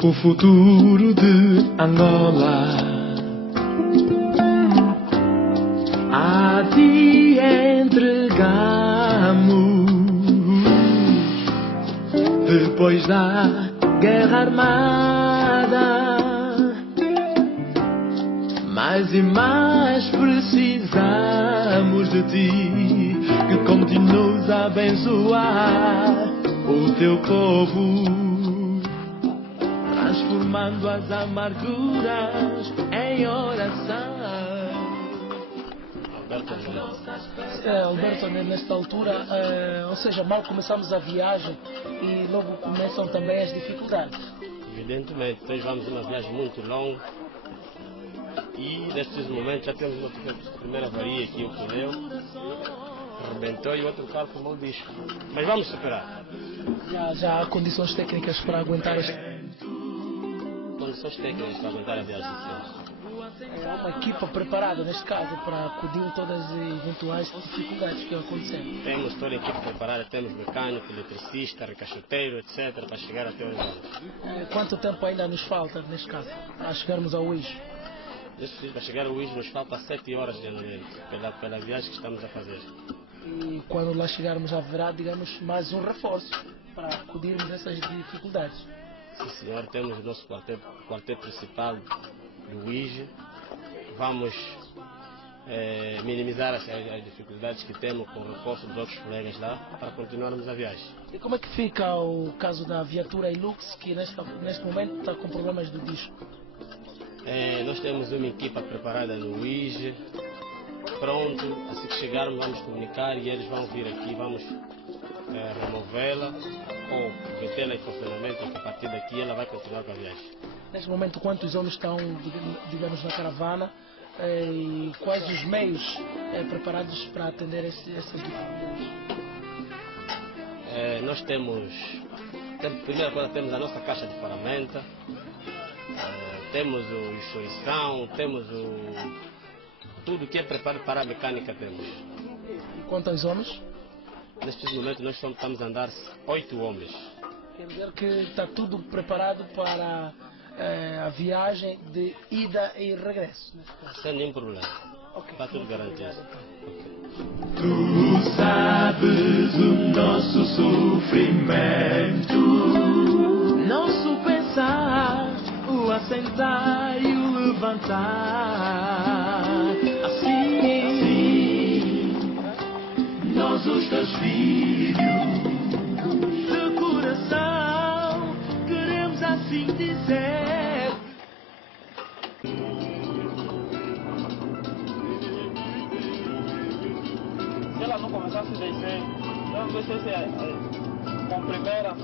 O futuro de Angola a ti entregamos. Depois da guerra armada, mais e mais precisamos de ti, que continues a abençoar o teu povo, transformando as amarguras em oração. Alberto, nesta altura, ou seja, mal começamos a viagem e logo começam também as dificuldades. Evidentemente, nós vamos uma viagem muito longa e neste momento já temos uma primeira avaria aqui, o pneu arrebentou e o outro carro tomou o disco. Mas vamos superar. Já há condições técnicas para aguentar este... Condições técnicas para aguentar a viagem, sim. É uma equipa preparada, neste caso, para acudir a todas as eventuais dificuldades que acontecem. Temos toda a equipe preparada, temos mecânico, eletricista, recachoteiro, etc., para chegar até os anos. Quanto tempo ainda nos falta, neste caso, para chegarmos ao Uísque? Para chegar ao Uísque nos falta 7 horas de andamento, pela viagem que estamos a fazer. E quando lá chegarmos haverá, digamos, mais um reforço para acudirmos a essas dificuldades. Sim, senhor, temos o nosso quartel principal do Uísque. Vamos minimizar as dificuldades que temos com o reforço dos outros colegas lá para continuarmos a viagem. E como é que fica o caso da viatura Hilux, que neste momento está com problemas do disco? Nós temos uma equipa preparada no Uísque, pronto, assim que chegarmos vamos comunicar e eles vão vir aqui, vamos removê-la ou metê-la em funcionamento, e a partir daqui ela vai continuar com a viagem. Neste momento, quantos homens estão, digamos, na caravana e quais os meios preparados para atender essas dificuldades? nós temos, primeira coisa, temos a nossa caixa de ferramenta, temos o instrução, temos tudo que é preparado para a mecânica temos. E quantos homens? Neste momento nós estamos a andar 8 homens. Quer dizer que está tudo preparado para a viagem de ida e regresso. Sem nenhum problema. Okay. Está tudo garantido. Tu sabes o nosso sofrimento, nosso pensar, o assentar e o levantar. Assim, nós os teus filhos, de coração, queremos assim dizer. Se ela não começasse a descer, não descesse com primeira.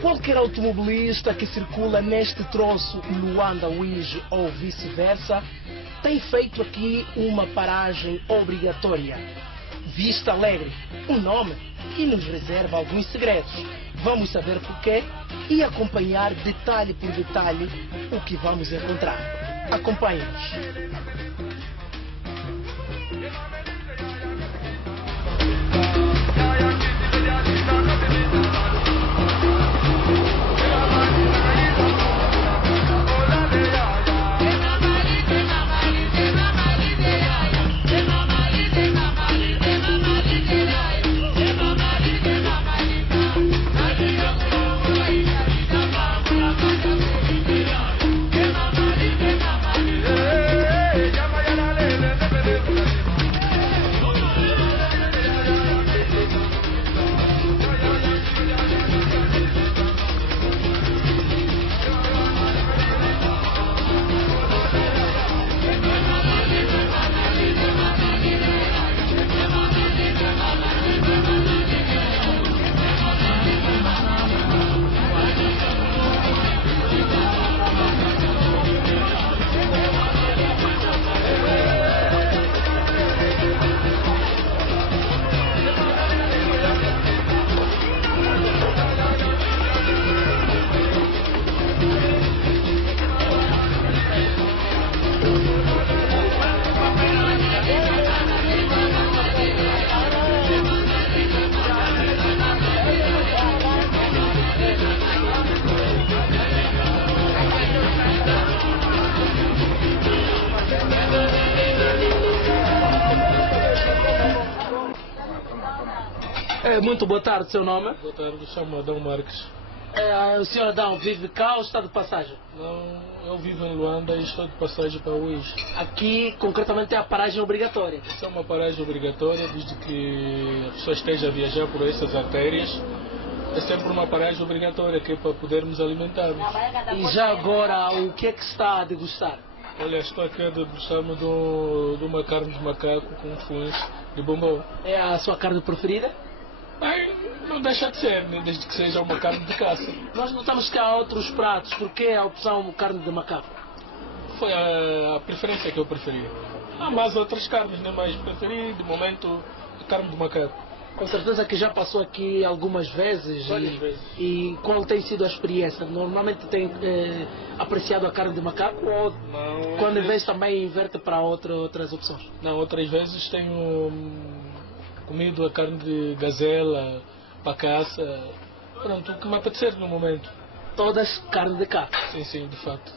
Qualquer automobilista que circula neste troço Luanda-Uíge ou vice-versa tem feito aqui uma paragem obrigatória. Vista Alegre, um nome que nos reserva alguns segredos. Vamos saber porquê e acompanhar detalhe por detalhe o que vamos encontrar. Acompanhe-nos. Muito boa tarde, seu nome? Boa tarde, chamo Adão Marques. O senhor Adão vive cá ou está de passagem? Não, eu vivo em Luanda e estou de passagem para o Uís. Aqui, concretamente, é a paragem obrigatória. Isso é uma paragem obrigatória, desde que a pessoa esteja a viajar por essas artérias. É sempre uma paragem obrigatória, que é para podermos alimentar-nos. E já agora, o que é que está a degustar? Olha, estou aqui a degustar-me de uma carne de macaco com funs de bombom. É a sua carne preferida? Ai, não deixa de ser, né? Desde que seja uma carne de caça. Nós notamos que há outros pratos. Por que a opção carne de macaco? Foi a preferência que eu preferi. Há mais outras carnes, né? Mas preferi, de momento, a carne de macaco. Com certeza que já passou aqui algumas vezes. Várias vezes. E qual tem sido a experiência? Normalmente tem apreciado a carne de macaco ou Não, quando vês também inverte para outras opções? Não, outras vezes tenho comido a carne de gazela, pacaça, pronto, o que me apetecer no momento. Todas carne de cá. Sim, sim, de facto.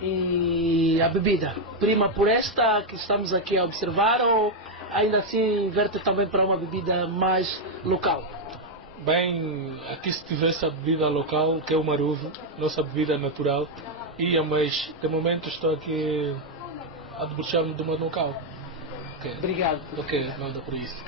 E a bebida? Prima por esta que estamos aqui a observar ou ainda assim inverte também para uma bebida mais local? Bem, aqui se tivesse a bebida local, que é o maruvo, nossa bebida natural, ia, mas de momento estou aqui a debruxar-me de uma local. Ok, Obrigado. ok, nada por isso.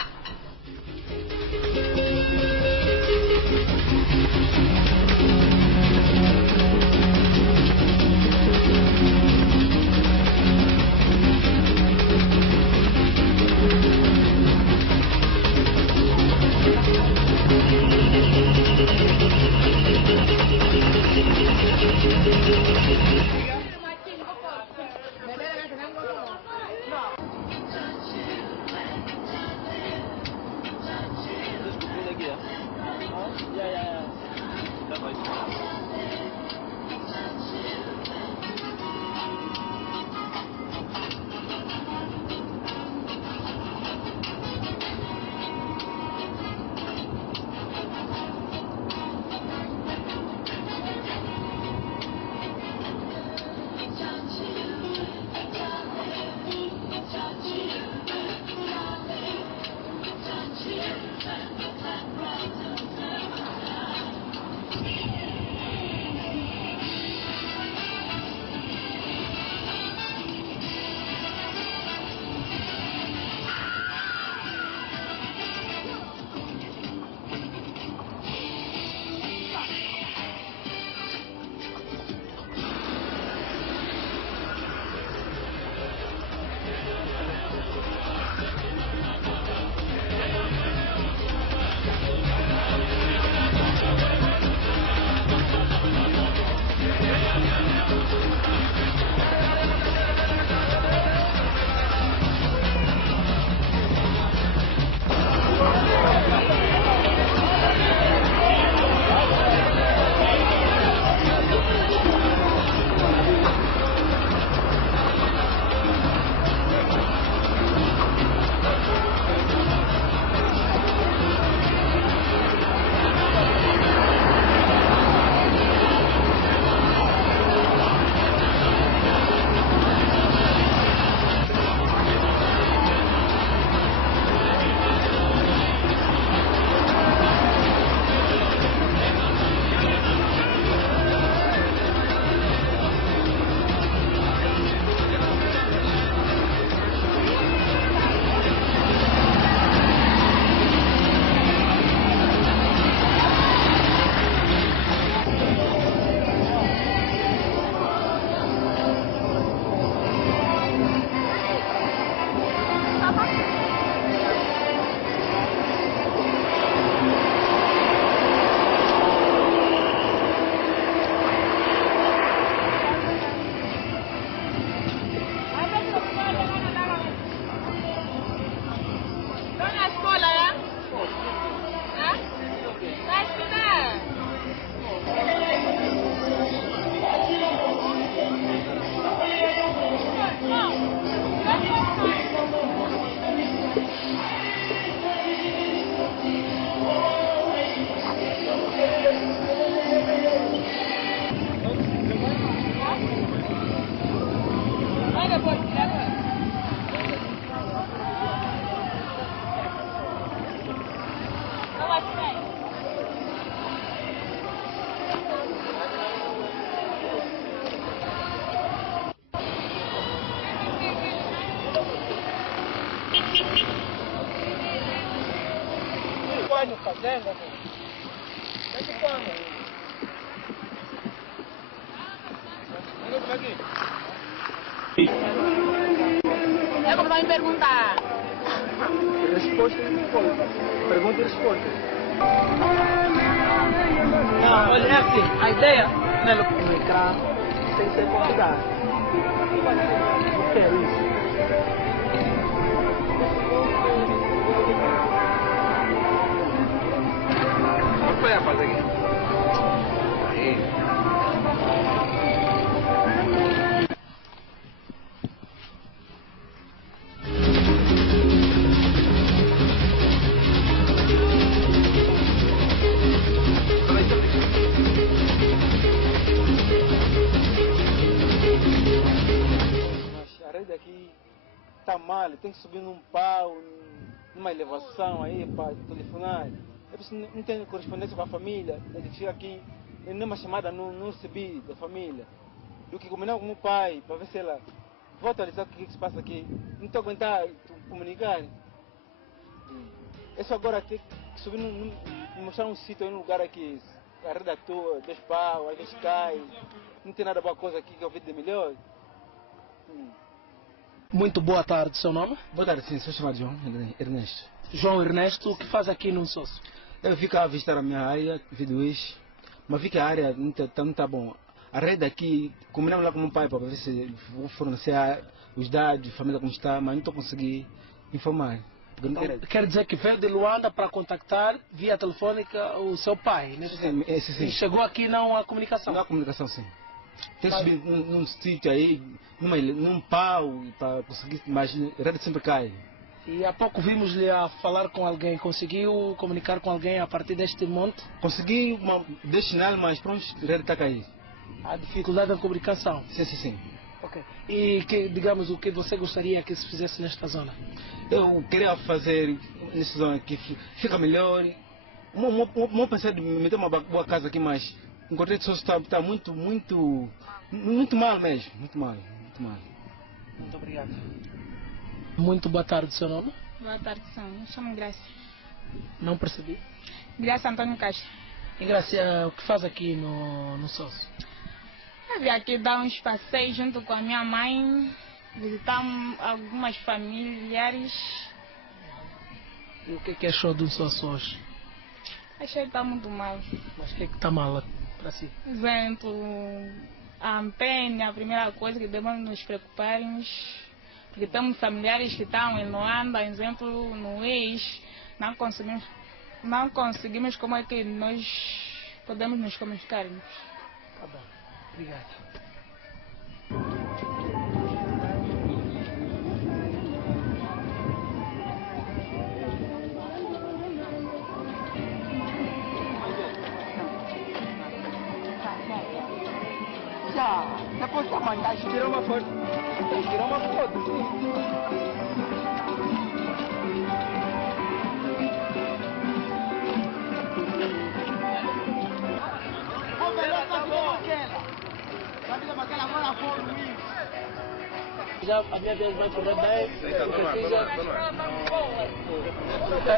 banho fazenda, pô. Desde quando? Vem por aqui. É como vai me perguntar. Resposta e resposta. Pergunta e resposta. Não, olha, é assim, a ideia não é comunicar sem ser convidado. Eu quero isso. O que foi a fazer aqui? Aí. A rede aqui está mal, tem que subir num pau, numa elevação aí para telefonar. Eu preciso, não tenho correspondência com a família, ele chega aqui, nenhuma chamada não recebi da família. Do que combinar com o meu pai, para ver se ela volta a dizer o que se passa aqui. Não estou aguentando comunicar. É só agora ter que subir, mostrar um sítio aí, num lugar aqui, a rede atua, 2 pau, às vezes cai, não tem nada boa coisa aqui que eu vi de melhor. Muito boa tarde, seu nome? Boa tarde, sim, sou chamado João Ernesto. João Ernesto, o que faz aqui no Sosso? Eu vim cá visitar a minha área, Viduís, mas vi que a área não tá bom. A rede aqui, combinamos lá com o meu pai para ver se vou fornecer os dados, família como está, mas não estou conseguindo informar. Então, quer dizer que veio de Luanda para contactar via telefônica o seu pai, né? Sim, esse sim. E chegou aqui não há comunicação? Não há comunicação, sim. Tem que subir num sítio aí, num pau, para conseguir, mas a rede sempre cai. E há pouco vimos-lhe a falar com alguém. Conseguiu comunicar com alguém a partir deste monte? Consegui destinar, mas pronto, a rede está a cair. Há dificuldade na comunicação? Sim, sim, sim. Ok. E, digamos, o que você gostaria que se fizesse nesta zona? Eu queria fazer nessa zona que fica melhor. Uma pensei de meter uma boa casa aqui, mas encontrei que está muito mal mesmo. Muito mal. Muito obrigado. Muito boa tarde, seu nome? Boa tarde, me chamo Graça. Não percebi. Graça Antônio Caixa. E Graça, o que faz aqui no Sosso? Eu vim aqui dar uns passeios junto com a minha mãe, visitar algumas familiares. E o que achou do Sosso hoje? Achei que está muito mal. Mas o que está mal para si? Exemplo, a antena, a primeira coisa que devemos nos preocuparmos, porque temos familiares que estão em Luanda, exemplo, no ex, não conseguimos como é que nós podemos nos comunicarmos. Tá bom, obrigado. Depois da mandar tirar uma foto. Tirar uma foto, sim. Já a minha viagem vai correr bem.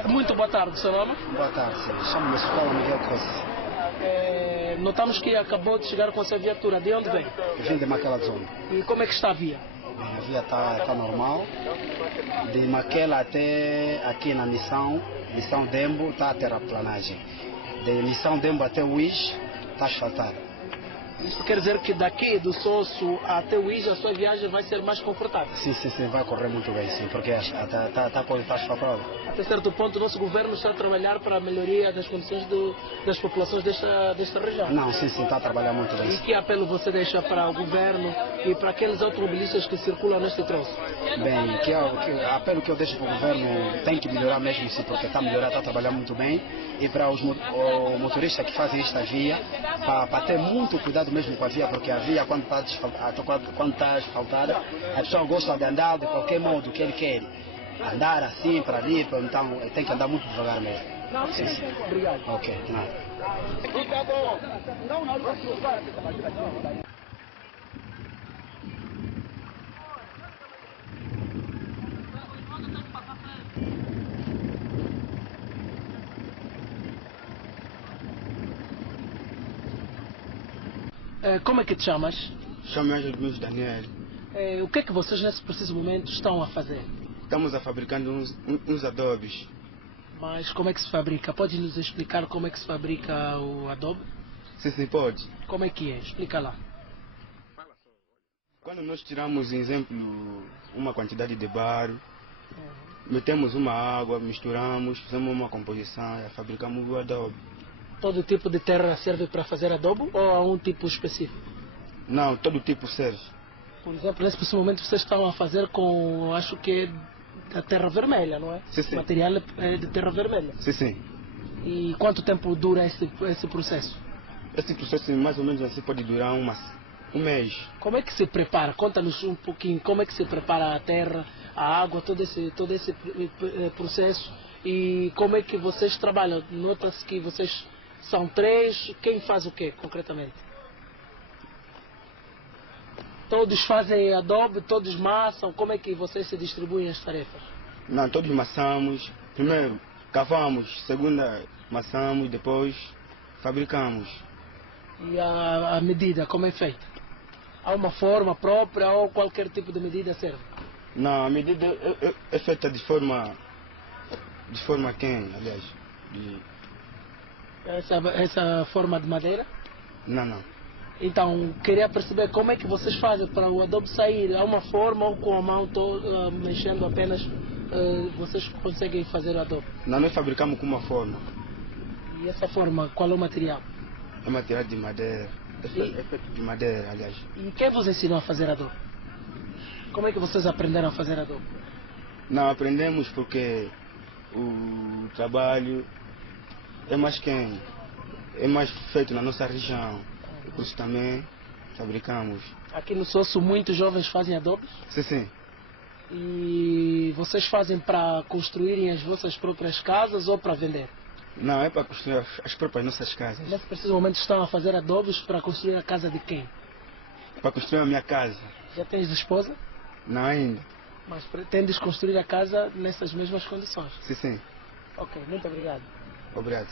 Muito boa tarde, seu nome? Boa tarde, chamo-me Escola Miguel Costa. Notamos que acabou de chegar com a sua viatura. De onde vem? Vim de Maquela Zona. E como é que está a via? A via está normal. De Maquela até aqui na Missão Dembo está a terraplanagem. De Missão Dembo até o Uís está asfaltado. Isso quer dizer que daqui do Sosso até o Uís a sua viagem vai ser mais confortável? Sim, vai correr muito bem, sim, porque está asfaltado. Até certo ponto o nosso governo está a trabalhar para a melhoria das condições das populações desta região? Não, sim, está a trabalhar muito bem. E que apelo você deixa para o governo e para aqueles automobilistas que circulam neste troço? Bem, apelo que eu deixo para o governo tem que melhorar mesmo, sim, porque está a melhorar, está a trabalhar muito bem. E para os motoristas que fazem esta via, para ter muito cuidado mesmo com a via, porque a via quando está asfaltada, a pessoa gosta de andar de qualquer modo que ele quer. Andar assim para ali, então tem que andar muito devagar mesmo. Sim. Obrigado. Ok, de nada. Como é que te chamas? Chamo-me Luís Daniel. O que é que vocês nesse preciso momento estão a fazer? Estamos a fabricando uns adobes. Mas como é que se fabrica? Pode nos explicar como é que se fabrica o adobe? Sim, pode. Como é que é? Explica lá. Quando nós tiramos, exemplo, uma quantidade de barro, metemos uma água, misturamos, fazemos uma composição e fabricamos o adobe. Todo tipo de terra serve para fazer adobo ou há um tipo específico? Não, todo tipo serve. Por exemplo, nesse preciso momento vocês estão a fazer com, acho que é da terra vermelha, não é? Sim. O material é de terra vermelha. Sim. E quanto tempo dura esse processo? Esse processo mais ou menos assim pode durar um mês. Como é que se prepara? Conta-nos um pouquinho como é que se prepara a terra, a água, todo esse processo e como é que vocês trabalham. Nota-se que vocês são 3, quem faz o quê concretamente? Todos fazem adobe, todos maçam, como é que vocês se distribuem as tarefas? Não, todos maçamos, primeiro cavamos, segunda maçamos, depois fabricamos. E a medida, como é feita? Há uma forma própria ou qualquer tipo de medida serve? Não, a medida é feita de forma quem, aliás? Essa forma de madeira? Não. Então, queria perceber como é que vocês fazem para o adobe sair. Há uma forma ou com a mão mexendo apenas, vocês conseguem fazer o adobe? Não, nós fabricamos com uma forma. E essa forma, qual é o material? É material de madeira. É feito de madeira, aliás. E quem vos ensinou a fazer adobe? Como é que vocês aprenderam a fazer adobe? Não, aprendemos porque o trabalho é mais feito na nossa região. Por isso também fabricamos. Aqui no Sosso muitos jovens fazem adobes? Sim. E vocês fazem para construírem as vossas próprias casas ou para vender? Não, é para construir as próprias nossas casas. Nesse preciso momento estão a fazer adobes para construir a casa de quem? Para construir a minha casa. Já tens esposa? Não ainda. Mas pretendes construir a casa nessas mesmas condições? Sim. Ok, muito obrigado. Obrigado.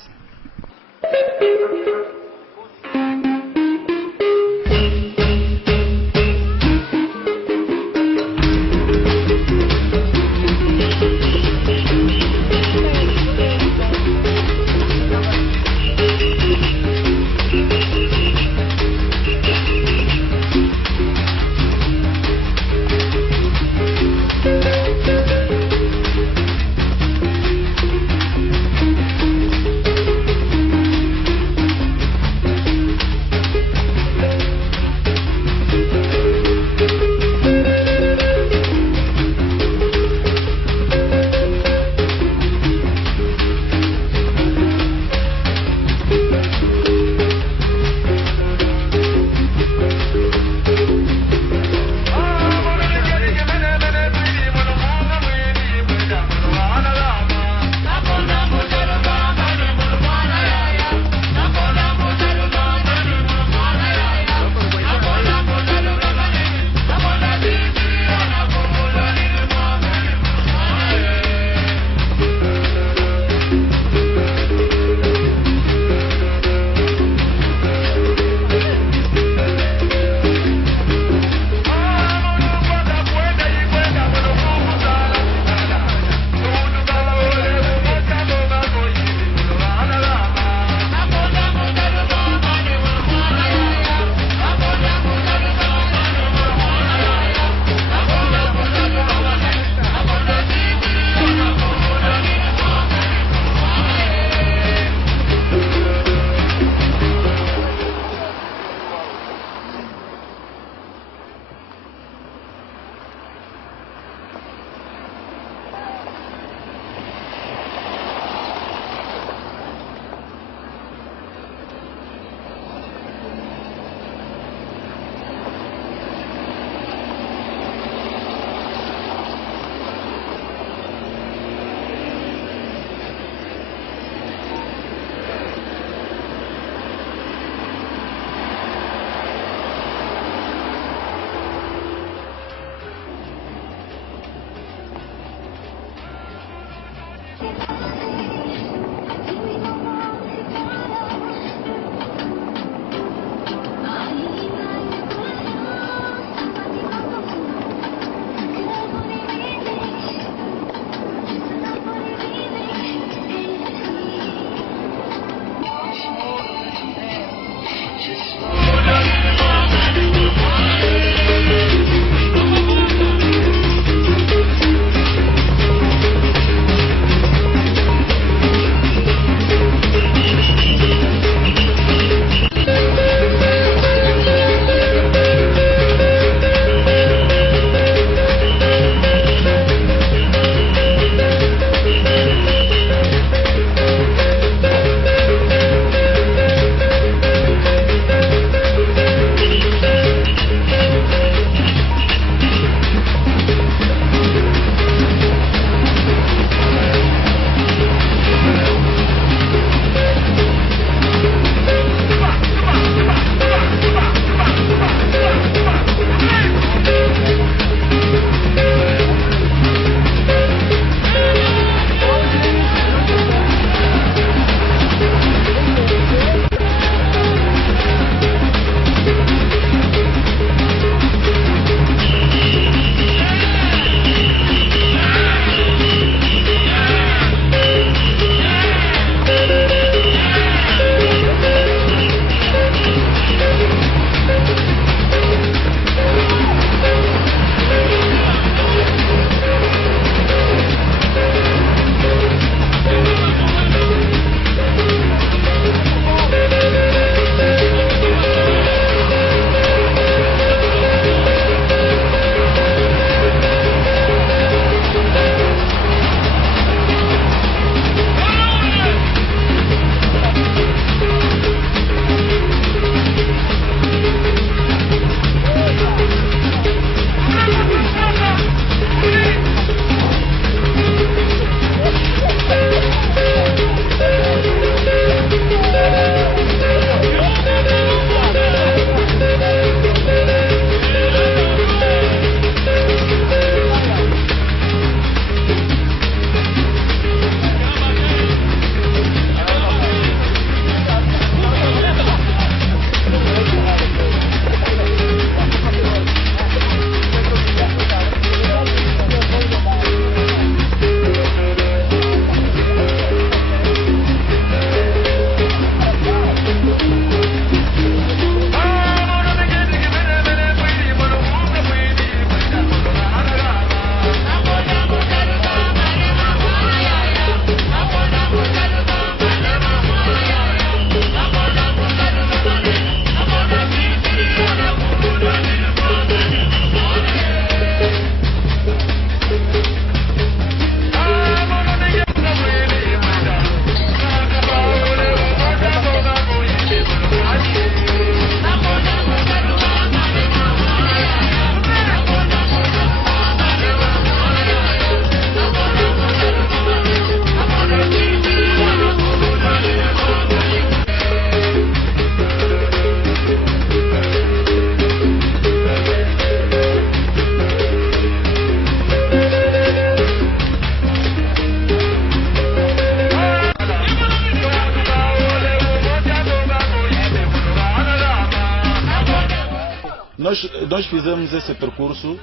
nós fizemos esse percurso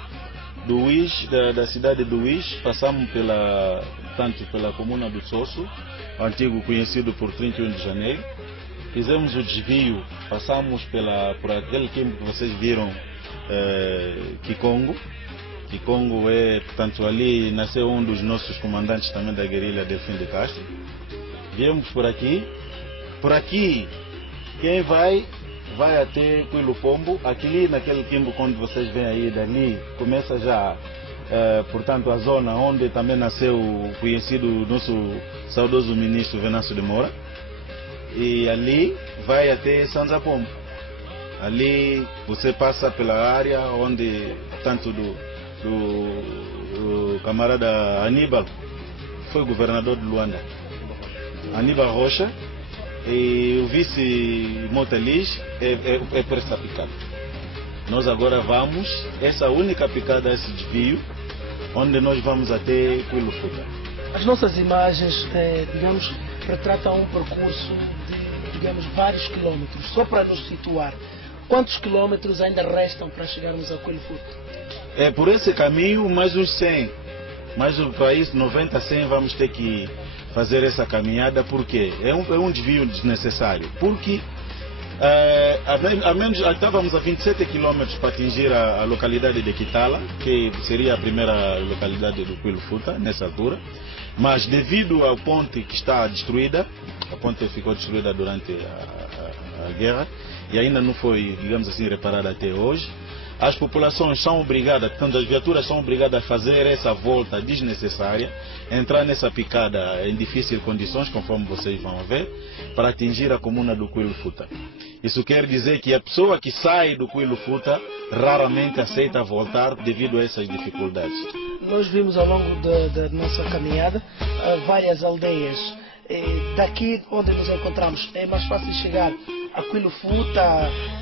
do Uís, da cidade do Uís, passamos tanto pela comuna do Sosso, antigo conhecido por 31 de janeiro, fizemos o desvio, passamos por aquele campo que vocês viram, Kikongo. Kikongo portanto, ali nasceu um dos nossos comandantes também da guerrilha, Delfim de Castro. Viemos por aqui. Por aqui, quem vai até Coelho Pombo. Aqui naquele quimbo, quando vocês veem aí, dali começa já, portanto, a zona onde também nasceu o conhecido nosso saudoso ministro Venâncio de Moura. E ali vai até Sanza Pombo. Ali você passa pela área onde, tanto do camarada Aníbal, foi governador de Luanda, Aníbal Rocha, e o vice Motelis é por essa picada. Nós agora vamos, essa única picada, esse desvio, onde nós vamos até Coelho Futa. As nossas imagens, digamos, retratam um percurso de, digamos, vários quilômetros. Só para nos situar, quantos quilômetros ainda restam para chegarmos a Coelho Futa? Por esse caminho, mais uns 100. Mais um país, 90, 100, vamos ter que fazer essa caminhada. Por quê? É um desvio desnecessário. Porque a menos, estávamos a 27 km para atingir a localidade de Kitala, que seria a primeira localidade do Coelho Futa, nessa altura. Mas devido ao ponte que está destruída, a ponte ficou destruída durante a guerra e ainda não foi, digamos assim, reparada até hoje. As populações são obrigadas, portanto, as viaturas são obrigadas a fazer essa volta desnecessária, entrar nessa picada em difíceis condições, conforme vocês vão ver, para atingir a comuna do Coelho Futa. Isso quer dizer que a pessoa que sai do Coelho Futa raramente aceita voltar devido a essas dificuldades. Nós vimos ao longo da nossa caminhada várias aldeias. Daqui onde nos encontramos é mais fácil chegar a Coelho Futa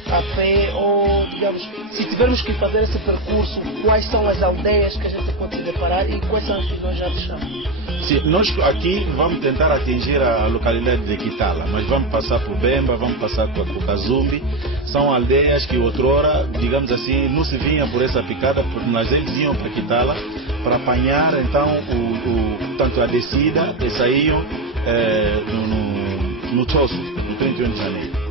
a pé, ou, digamos, se tivermos que fazer esse percurso, quais são as aldeias que a gente pode se deparar e quais são as que nós já deixamos? Sim, nós aqui vamos tentar atingir a localidade de Kitala, mas vamos passar por Bemba, vamos passar por Kazumbi. São aldeias que outrora, digamos assim, não se vinham por essa picada, mas eles iam para Kitala para apanhar então tanto a descida e saíam no Sosso, no 31 de janeiro.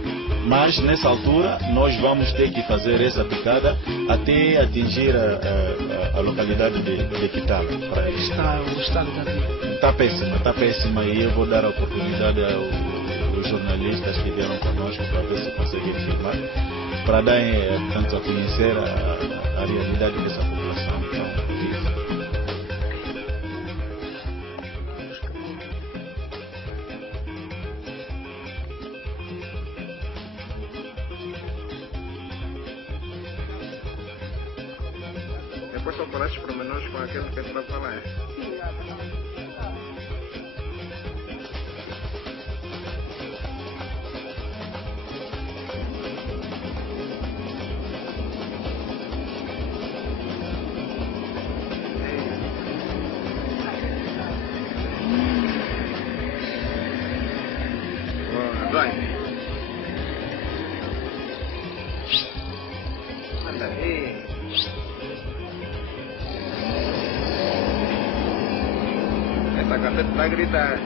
Mas nessa altura nós vamos ter que fazer essa picada até atingir a localidade de Kitala. O estado da vida está péssima e eu vou dar a oportunidade aos jornalistas que vieram conosco para ver se conseguem filmar, para dar tanto a conhecer a realidade dessa população. Então, depois só falaste pormenores com aquele que está a falar. Vai. Anda aí. Essa caceta está a gritar.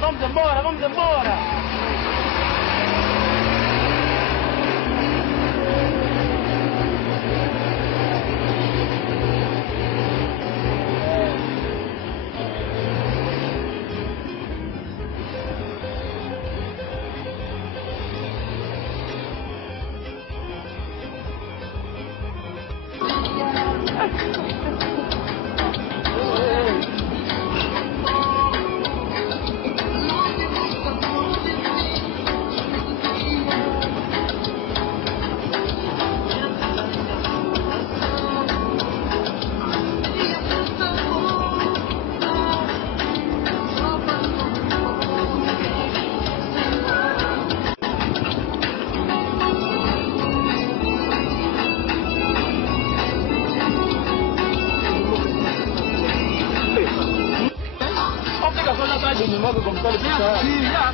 Vamos embora, vamos embora! logo começar a puxar.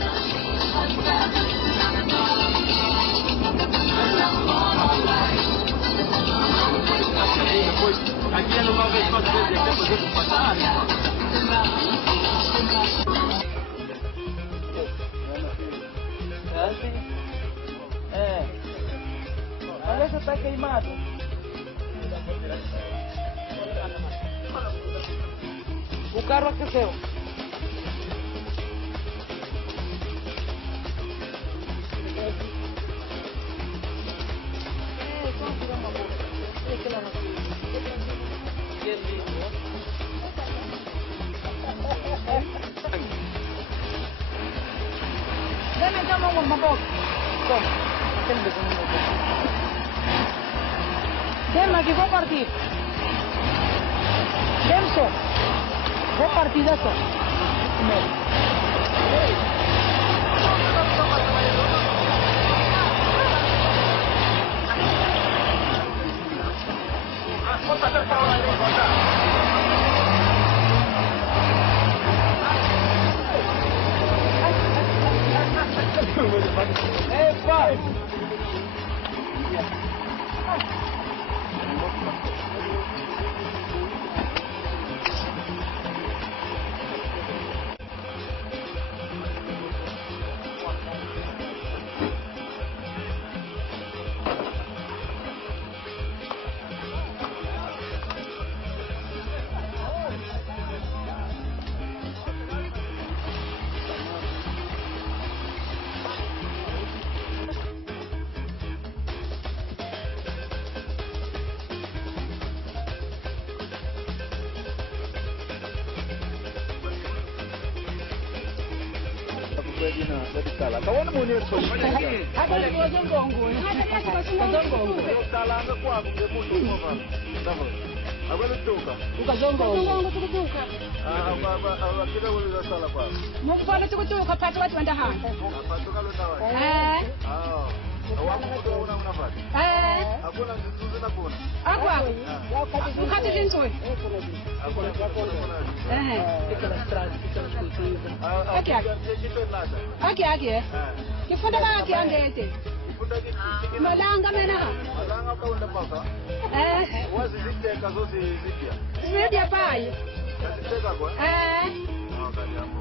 Depois, aqui é uma vez quatro vezes, até fazer com passagem. É assim? É. Olha que está queimado. O carro aqueceu. Dame então uma boca. Toma. Aquele beijo no meu bolso. Deme aqui, vou partir. Deme só. Vou partir já só. Ei, pai! Kawan mo niya so. Agora eu vou gongo. Eu talanga kwa kumuntu mo ba. Tama. Agora toka. Ukazongongo tukutuka. Akila wala sala kwa. Mukufana tukutuka patu watu wanda hana. Patuka lo tawa. Awamu kuto unafanya. Hakuna nzuzu na kuna. Hapo. Ukati linzwe. Hakuna kuna. Aquela estrada, aquelas culturas. Aqui. Kifunda baki angete. Malanga mena. Malanga ka unda paka. Wazi ziteka zote zipya. Media pai. Ziteka kwa. Wakati hapo.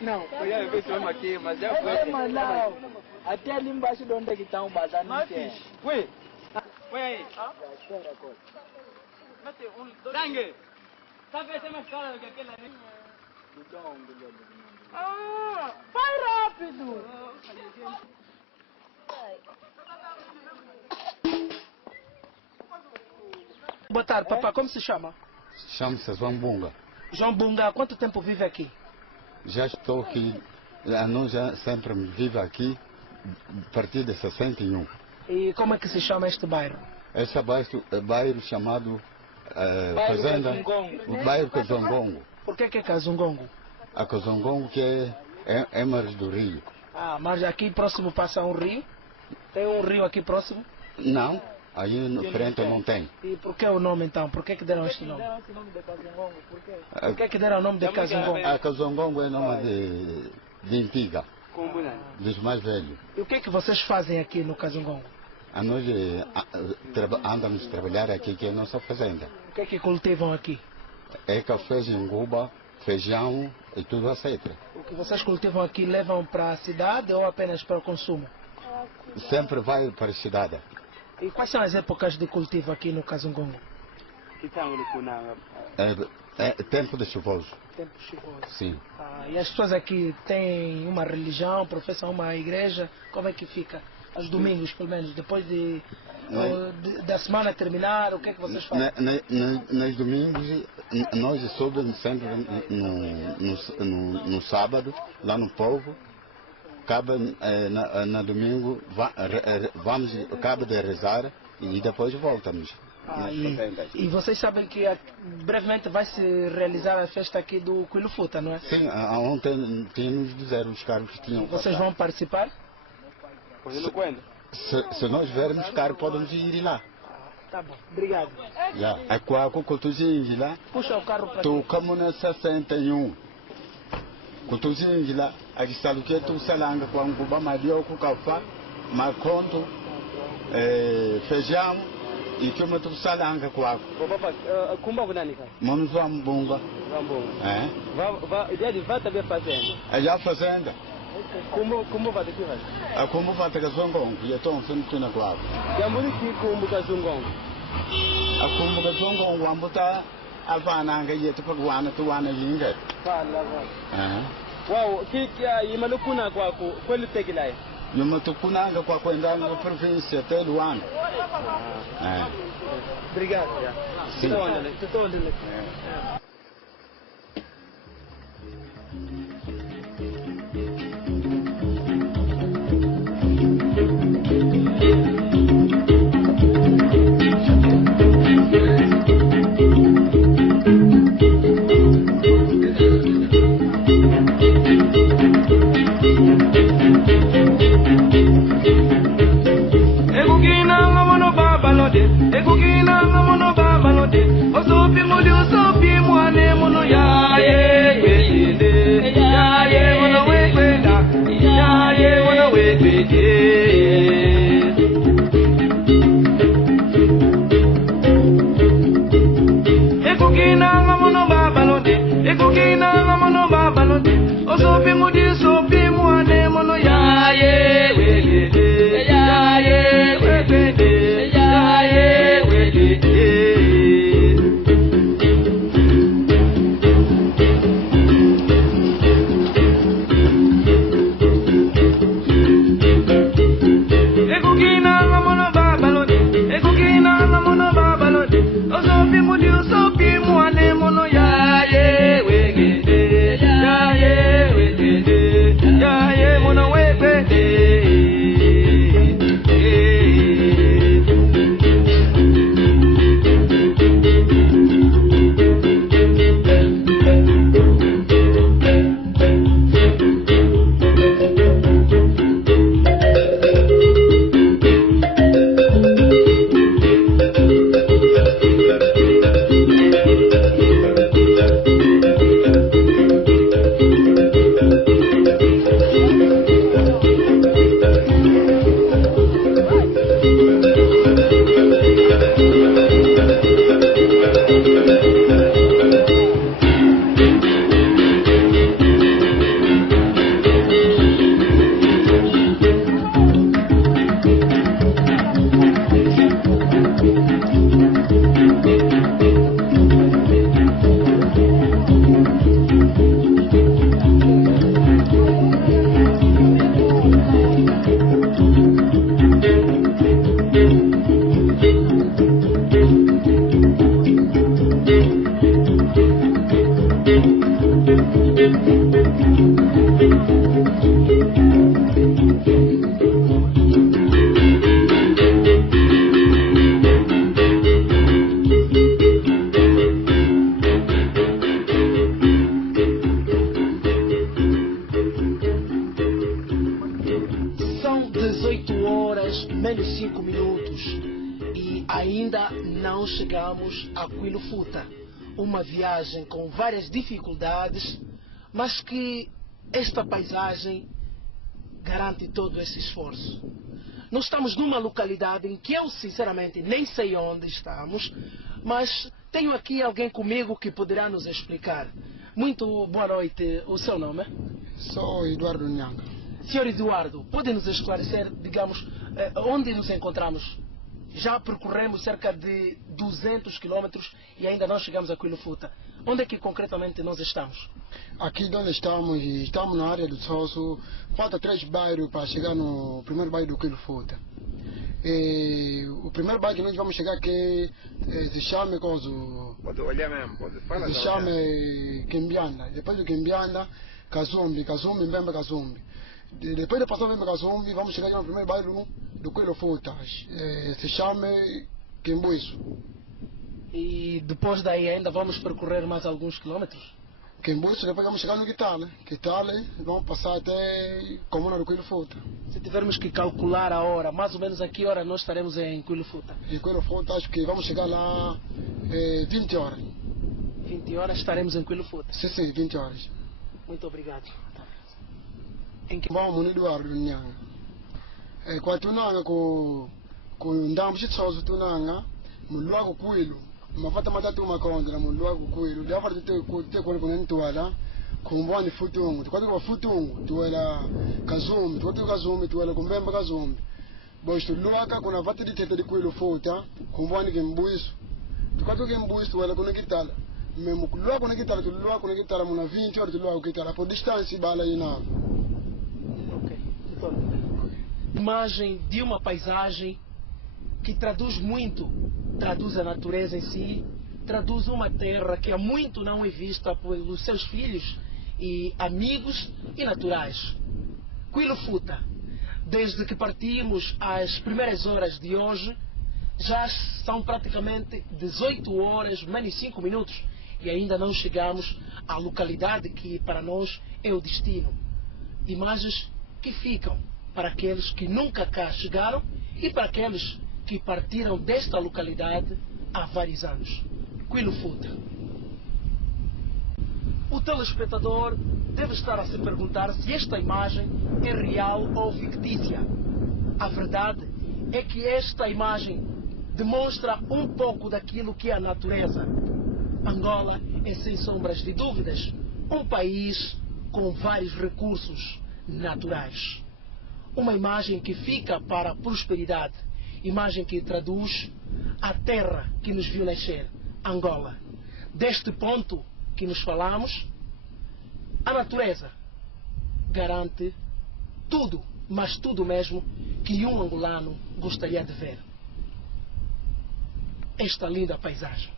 Não, foi a vez que aqui, mas já foi. Mas não, até ali embaixo de onde é que está um bazar não tem. Ué, aí. Sangue. Sabe essa mais cara do que aquela ali? Vai rápido. Boa tarde, papá, como se chama? Chama-se João Bunga. João Bunga, há quanto tempo vive aqui? Já estou aqui, nós já sempre vive aqui, a partir de 61. E como é que se chama este bairro? Esse é bairro chamado Fazenda, o bairro Cazongongo. Por que é Cazongongo? A Cazongongo que é margem do rio. Mas aqui próximo passa um rio? Tem um rio aqui próximo? Não, aí na frente não tem. E por que o nome então? Por que deram este nome? Por que deram o nome de Cazongongo? A Cazongongo é nome de antiga, dos mais velhos. E o que é que vocês fazem aqui no Cazongongo? Nós andamos a trabalhar aqui, que é a nossa fazenda. O que é que cultivam aqui? É café, jinguba, feijão e tudo etc. O que vocês cultivam aqui levam para a cidade ou apenas para o consumo? Sempre vai para a cidade. E quais são as épocas de cultivo aqui no Cazongongo? É tempo de chuvoso. Tempo chuvoso. Sim. E as pessoas aqui têm uma religião, professam uma igreja, como é que fica? Aos domingos, pelo menos, depois da semana terminar, o que é que vocês fazem? Nos domingos, nós subimos sempre no sábado, lá no povo. Acaba na domingo, acaba de rezar e depois voltamos. E vocês sabem que brevemente vai se realizar a festa aqui do Quilu Futa, não é? Sim, ontem tínhamos dizer os carros que tinham. Vocês vão participar? Se nós vermos carro, podemos ir lá. Tá bom, obrigado. Já. É quando tu ir lá? Puxa o carro para tu como na 61. Quando tu ir lá, aqui está o que tu salanga com o cuba madio com café, maconto, feijão e que tu salanga com a. Kumba kunani cara? Mano Zambunga. Ele vai também fazendo. É já fazenda. Como vai ter que fazer? A como vai ter que zongong, e então sempre na quadra. Já muito que como que zongong. A como que zongong, o ambuta a vananga e tu pagwana tu wana yinga. Fala. Uau, que aí malukuna kwa kweli tegilai. Yuma tukunanga kwa kwenda na província até Luanda. Obrigado. Sim. Estou andando. Uma viagem com várias dificuldades, mas que esta paisagem garante todo esse esforço. Nós estamos numa localidade em que eu sinceramente nem sei onde estamos, mas tenho aqui alguém comigo que poderá nos explicar. Muito boa noite. O seu nome? Sou Eduardo Nhanga. Senhor Eduardo, pode nos esclarecer, digamos, onde nos encontramos? já percorremos cerca de 200 quilômetros e ainda não chegamos a Quilofuta. Onde é que concretamente nós estamos? Aqui onde estamos na área do Sosso. Falta 3 bairros para chegar no primeiro bairro do Quilofuta. O primeiro bairro que nós vamos chegar aqui se chama Pode olhar mesmo, pode falar. se chama Quimbianda. Depois do Quimbianda, Kazumbi, Mbemba Kazumbi. Depois de passar Mbemba Kazumbi, vamos chegar no primeiro bairro do Quilofuta. Se chama Quimbuiço. E depois daí ainda vamos percorrer mais alguns quilômetros? Quimbuiço, depois vamos chegar no Quitale. Quitale, vamos passar até a comuna do Quilofuta. Se tivermos que calcular a hora, mais ou menos a que hora nós estaremos em Quilofuta? Em Quilofuta, acho que vamos chegar lá 20 horas. 20 horas estaremos em Quilofuta? Sim, 20 horas. Muito obrigado. Vamos unir o Nhanga. Quando tunanga com ndambo chitsozo tunanga, mulwago kuilu. Mafata matatu makonda mulwago kuilu. Dafa te kwa ntuala kumbwani futungu. Tukati kwa futungu tuwela Kazumbi, tukati Kazumbi tuwela Kumbemba Kazumbi. Bosh tulwaka kuna vati ditete di kuilu futa kumbwani Kimbuiso. Tukati Kimbuiso tuwela kuna Kitala. Memukulwa kuna Kitala tulwa kuna Kitala muna 20 horas tulwa Kitala por distância bala inava. Imagem de uma paisagem que traduz muito, traduz a natureza em si, traduz uma terra que há muito não é vista pelos seus filhos e amigos e naturais. Quilofuta, desde que partimos às primeiras horas de hoje, já são praticamente 18 horas menos 5 minutos e ainda não chegamos à localidade que para nós é o destino. Imagens que ficam para aqueles que nunca cá chegaram e para aqueles que partiram desta localidade há vários anos. Quilofuta. O telespectador deve estar a se perguntar se esta imagem é real ou fictícia. A verdade é que esta imagem demonstra um pouco daquilo que é a natureza. Angola é, sem sombras de dúvidas, um país com vários recursos naturais. Uma imagem que fica para a prosperidade, imagem que traduz a terra que nos viu nascer, Angola. Deste ponto que nos falamos, a natureza garante tudo, mas tudo mesmo, que um angolano gostaria de ver. Esta linda paisagem.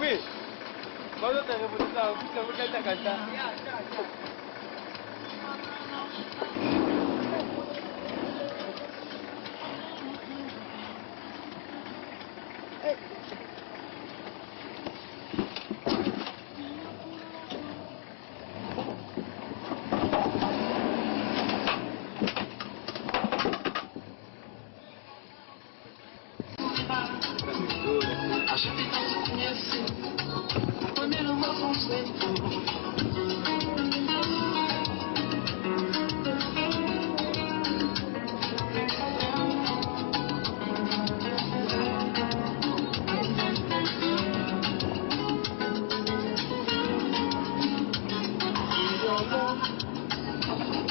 Oui, quando eu tenho revolução, eu quero cantar. A gente não se conhece, primeiro mais um centro.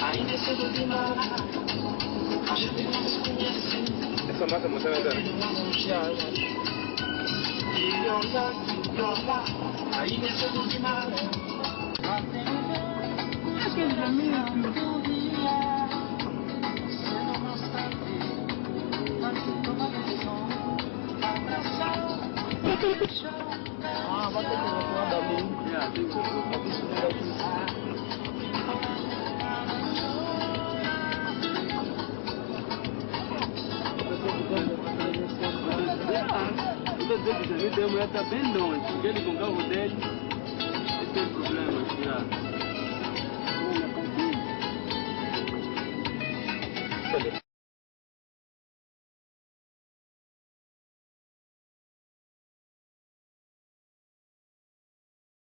Ainda é cedo demais, a gente não se conhece. Essa massa você vai dar? Ainda é cedo demais. Aquele caminho. Vai ter que reclamar da luz. Ele está bem longe, ele com o carro dele.